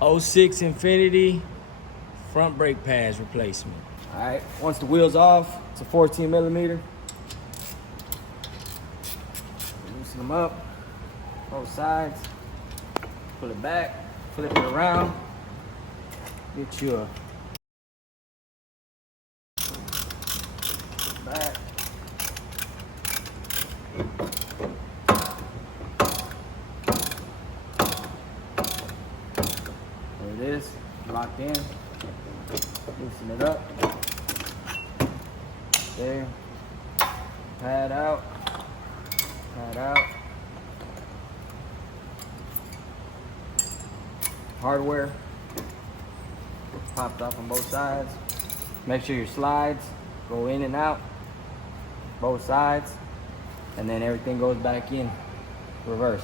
'06 Infinity front brake pads replacement. All right, once the wheel's off, it's a 14 millimeter. Loosen them up, both sides. Pull it back, flip it around. Get you a back. There it is, locked in. Loosen it up. There. Pad out. Pad out. Hardware popped off on both sides. Make sure your slides go in and out, both sides, and then everything goes back in reverse.